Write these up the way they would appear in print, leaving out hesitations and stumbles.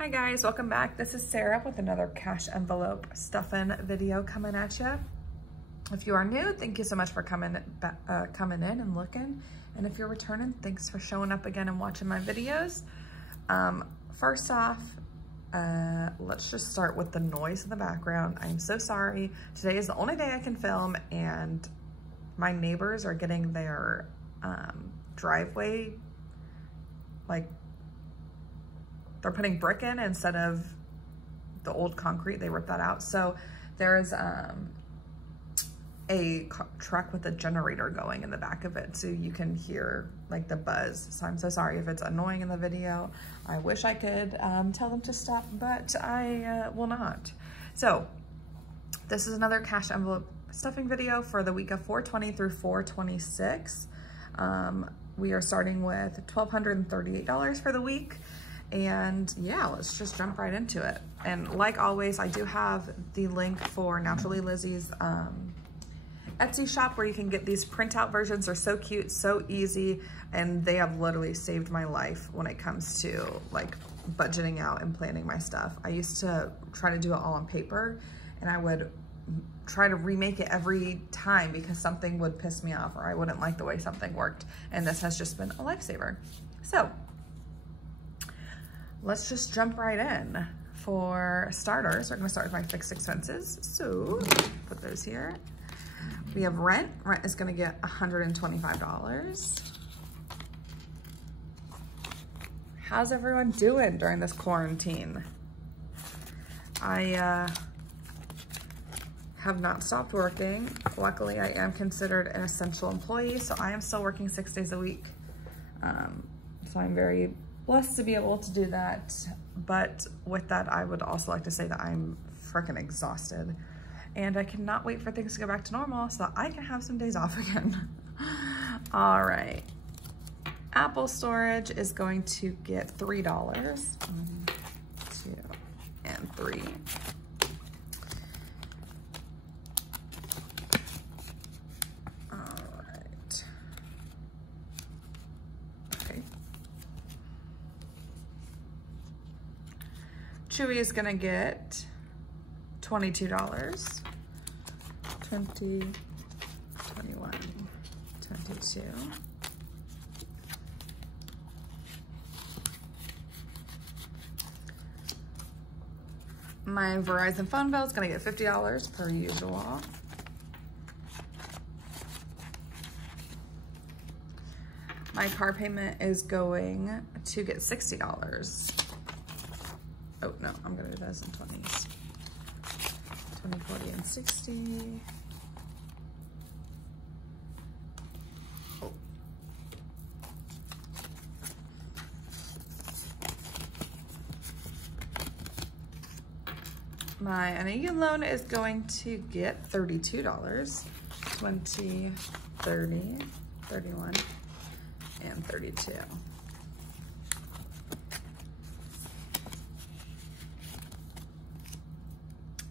Hi guys, welcome back. This is Sarah with another cash envelope stuffing video coming at you. If you are new, thank you so much for coming in and looking. And if you're returning, thanks for showing up again and watching my videos. First off, let's just start with the noise in the background. I'm so sorry. Today is the only day I can film and my neighbors are getting their driveway, like they're putting brick in instead of the old concrete. They ripped that out. So there's a truck with a generator going in the back of it, so you can hear like the buzz. So I'm so sorry if it's annoying in the video. I wish I could tell them to stop, but I will not. So this is another cash envelope stuffing video for the week of 4/20 through 4/26. We are starting with $1,238 for the week. And yeah, let's just jump right into it. And like always, I do have the link for Naturally Lizzie's Etsy shop where you can get these printout versions. They're so cute, so easy, and they have literally saved my life when it comes to like budgeting out and planning my stuff. I used to try to do it all on paper, and I would try to remake it every time because something would piss me off or I wouldn't like the way something worked. And this has just been a lifesaver. So let's just jump right in. For starters, we're gonna start with my fixed expenses. So put those here. We have rent. Rent is gonna get $125. How's everyone doing during this quarantine? I have not stopped working. Luckily, I am considered an essential employee, so I am still working 6 days a week. So I'm very blessed to be able to do that. But with that, I would also like to say that I'm freaking exhausted and I cannot wait for things to go back to normal so that I can have some days off again. All right. Apple storage is going to get $3. 1, 2, and 3. Chewy is gonna get $22. 20, 21, 22. My Verizon phone bill is gonna get $50 per usual. My car payment is going to get $60. Oh no, I'm gonna do those in 20s. 20, 40, and 60. Oh. My NAU loan is going to get $32. 20, 30, 31, and 32.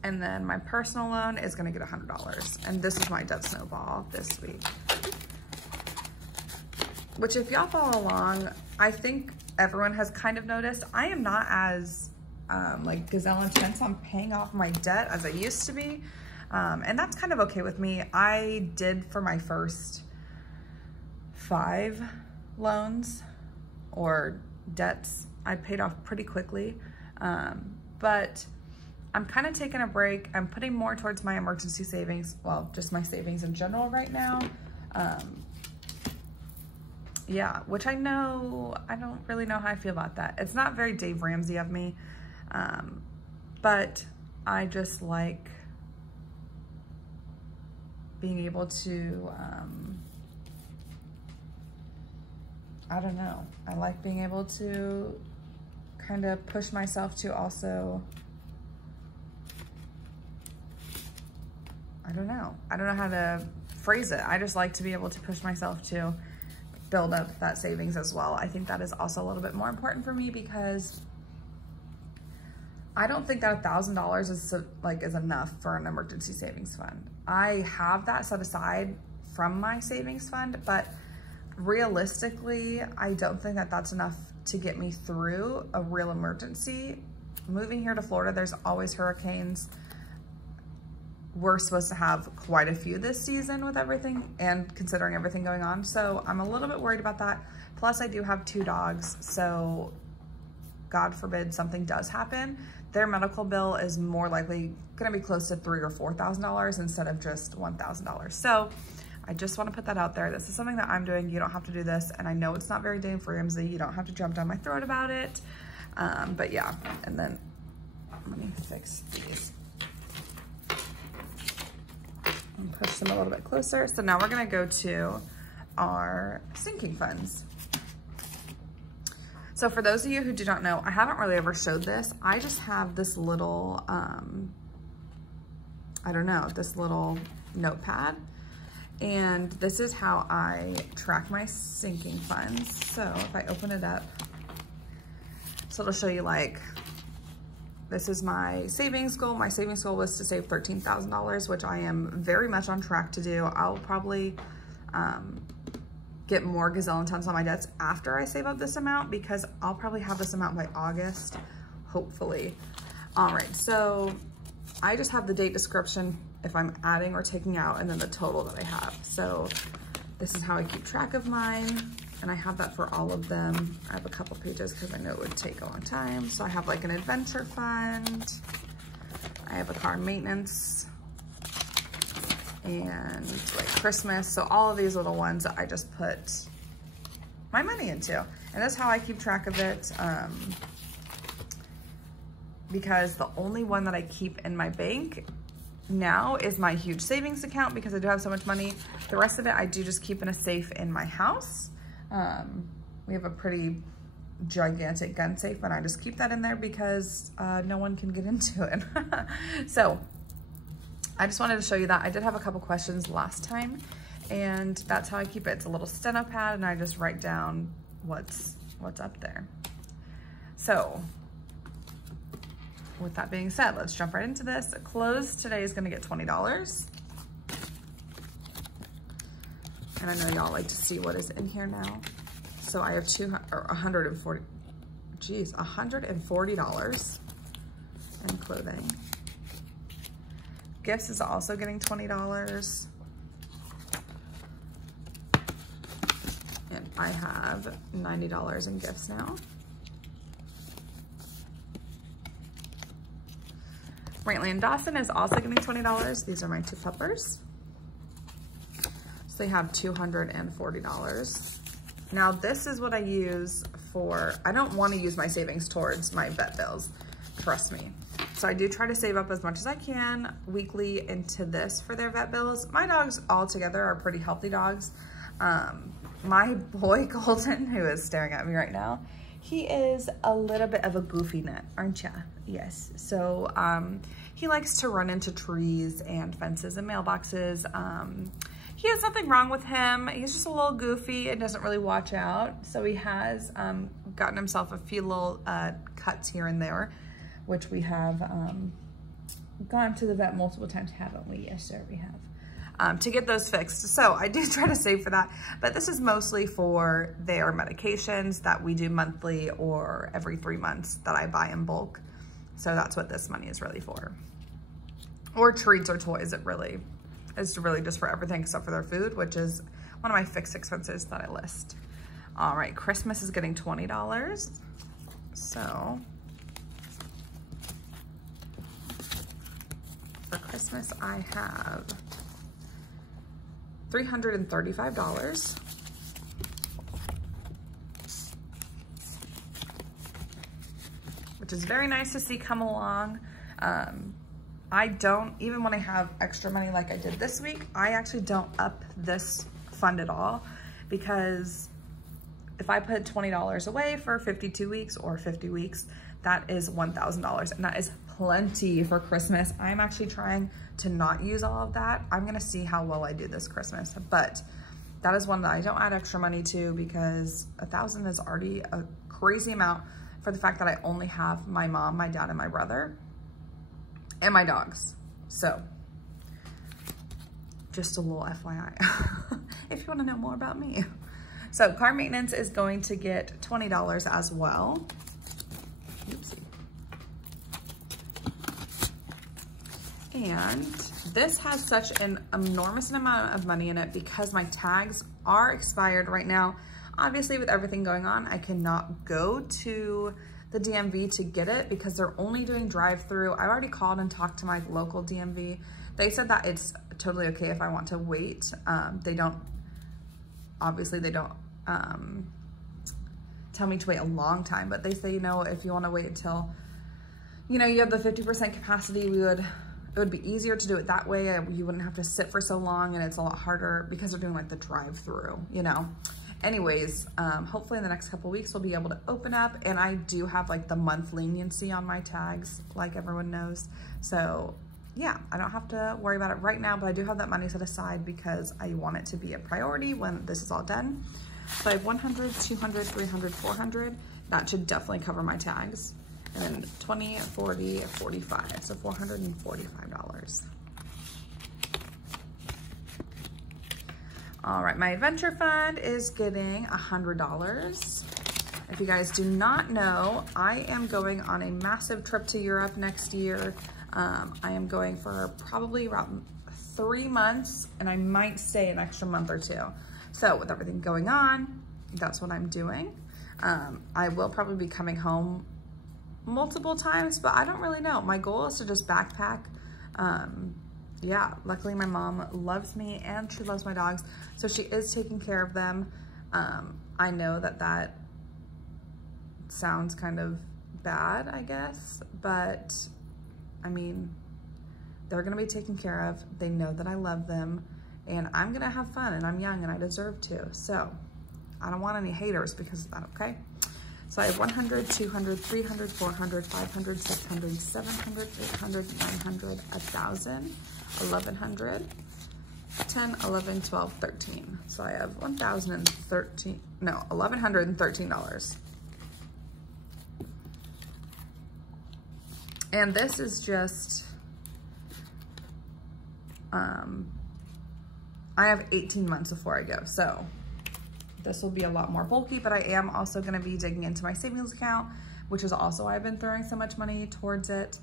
And then my personal loan is gonna get $100. And this is my debt snowball this week. Which if y'all follow along, I think everyone has kind of noticed, I am not as like gazelle intense on paying off my debt as I used to be. And that's kind of okay with me. I did for my first 5 loans or debts, I paid off pretty quickly. But I'm kind of taking a break. I'm putting more towards my emergency savings. Well, just my savings in general right now. Yeah, which I don't really know how I feel about that. It's not very Dave Ramsey of me. But I just like being able to, I don't know. I like being able to kind of push myself to also, I don't know how to phrase it. I just like to be able to push myself to build up that savings as well. I think that is also a little bit more important for me because I don't think that $1,000 is enough for an emergency savings fund. I have that set aside from my savings fund, but realistically, I don't think that that's enough to get me through a real emergency moving here to Florida, there's always hurricanes. We're supposed to have quite a few this season with everything and considering everything going on. So I'm a little bit worried about that. Plus I do have 2 dogs. So God forbid something does happen, their medical bill is more likely gonna be close to $3,000 or $4,000 instead of just $1,000. So I just wanna put that out there. This is something that I'm doing. You don't have to do this. And I know it's not very Dave Ramsey. You don't have to jump down my throat about it. But yeah, and then let me fix these. And push them a little bit closer. So now we're gonna go to our sinking funds. So for those of you who do not know, I haven't really ever showed this. I just have this little, I don't know, this little notepad. And this is how I track my sinking funds. So if I open it up, so it'll show you like, this is my savings goal. My savings goal was to save $13,000, which I am very much on track to do. I'll probably get more gazillion tons on my debts after I save up this amount because I'll probably have this amount by August, hopefully. All right, so I just have the date description if I'm adding or taking out and then the total that I have. So this is how I keep track of mine. And I have that for all of them. I have a couple pages because I know it would take a long time. So I have like an adventure fund. I have a car maintenance and like Christmas. So all of these little ones that I just put my money into. And that's how I keep track of it. Because the only one that I keep in my bank now is my huge savings account because I do have so much money. The rest of it I do just keep in a safe in my house. We have a pretty gigantic gun safe and I just keep that in there because no one can get into it. So I just wanted to show you that. I did have a couple questions last time and that's how I keep it. It's a little steno pad and I just write down what's up there. So with that being said, let's jump right into this. Clothes today is gonna get $20. And I know y'all like to see what is in here now. So I have $140 in clothing. Gifts is also getting $20. And I have $90 in gifts now. Brantley and Dawson is also getting $20. These are my 2 puppers. They have $240. Now this is what I use for, I don't want to use my savings towards my vet bills, trust me. So I do try to save up as much as I can weekly into this for their vet bills. My dogs all together are pretty healthy dogs. My boy Golden, who is staring at me right now, he is a little bit of a goofy nut, aren't ya? Yes. So he likes to run into trees and fences and mailboxes. He has nothing wrong with him. He's just a little goofy and doesn't really watch out. So he has gotten himself a few little cuts here and there, which we have gone to the vet multiple times, haven't we? Yes, sir, we have. To get those fixed. So I do try to save for that, but this is mostly for their medications that we do monthly or every 3 months that I buy in bulk. So that's what this money is really for. Or treats or toys, it's really just for everything except for their food, which is one of my fixed expenses that I list. All right, Christmas is getting $20. So for Christmas, I have $335. Which is very nice to see come along. I don't, even when I have extra money like I did this week, I actually don't up this fund at all because if I put $20 away for 52 weeks or 50 weeks, that is $1,000 and that is plenty for Christmas. I'm actually trying to not use all of that. I'm gonna see how well I do this Christmas, but that is one that I don't add extra money to because $1,000 is already a crazy amount for the fact that I only have my mom, my dad, and my brother. And my dogs. So just a little FYI if you want to know more about me. So car maintenance is going to get $20 as well. Oopsie. And this has such an enormous amount of money in it because my tags are expired right now. Obviously, with everything going on, I cannot go to the DMV to get it because they're only doing drive-through. I already called and talked to my local DMV. They said that it's totally okay if I want to wait. They don't tell me to wait a long time, but they say, you know, if you want to wait until, you know, you have the 50% capacity, it would be easier to do it that way. You wouldn't have to sit for so long, and it's a lot harder because they're doing like the drive-through, you know. Anyways, hopefully in the next couple weeks we'll be able to open up, and I do have like the month leniency on my tags, like everyone knows. So yeah, I don't have to worry about it right now, but I do have that money set aside because I want it to be a priority when this is all done. So I have 100, 200, 300, 400. That should definitely cover my tags. And then 20, 40, 45, so $445. All right, my adventure fund is getting $100. If you guys do not know, I am going on a massive trip to Europe next year. I am going for probably around 3 months, and I might stay an extra month or 2. So with everything going on, that's what I'm doing. I will probably be coming home multiple times, but I don't really know. My goal is to just backpack. Yeah, luckily my mom loves me and she loves my dogs, so she is taking care of them. I know that sounds kind of bad, I guess, but I mean, they're gonna be taken care of. They know that I love them, and I'm gonna have fun, and I'm young and I deserve to. So I don't want any haters because of that, okay? So I have 100, 200, 300, 400, 500, 600, 700, 800, 900, 1,000, 1,100, 10, 11, 12, 13. So I have $1,113. And this is just, I have 18 months before I go. So this will be a lot more bulky, but I am also gonna be digging into my savings account, which is also why I've been throwing so much money towards it.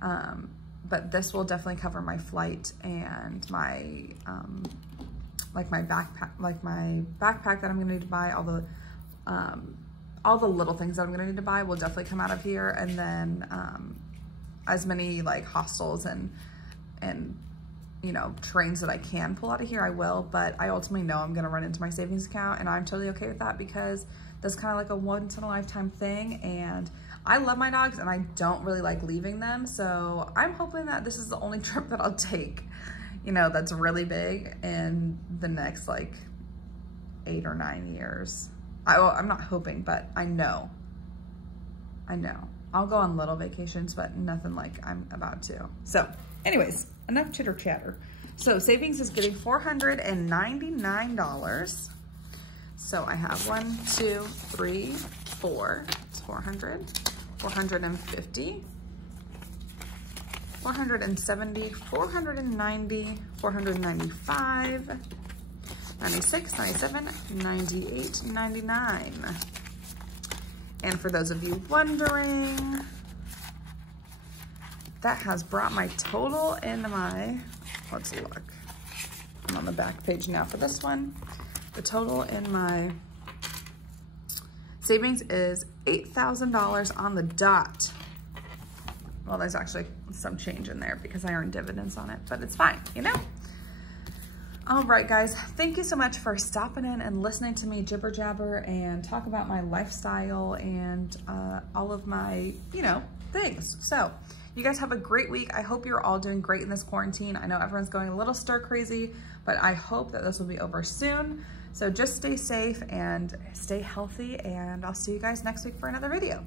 But this will definitely cover my flight and my, like my backpack that I'm gonna need to buy, all the little things that I'm gonna need to buy will definitely come out of here. And then as many like hostels and you know, trains that I can pull out of here, I will, but I ultimately know I'm gonna run into my savings account, and I'm totally okay with that because that's kind of like a once in a lifetime thing, and I love my dogs and I don't really like leaving them. So I'm hoping that this is the only trip that I'll take, you know, that's really big in the next like 8 or 9 years. I'm not hoping, but I know. I'll go on little vacations, but nothing like I'm about to. So anyways, enough chitter chatter. So savings is getting $499. So I have 1, 2, 3, 4, it's 400, 450, 470, 490, 495, 96, 97, 98, 99. And for those of you wondering, that has brought my total in my, let's look. I'm on the back page now for this one. The total in my savings is $8,000 on the dot. Well, there's actually some change in there because I earned dividends on it, but it's fine, you know? All right, guys, thank you so much for stopping in and listening to me jibber jabber and talk about my lifestyle and all of my, you know, things. So you guys have a great week. I hope you're all doing great in this quarantine. I know everyone's going a little stir crazy, but I hope that this will be over soon. So just stay safe and stay healthy, and I'll see you guys next week for another video.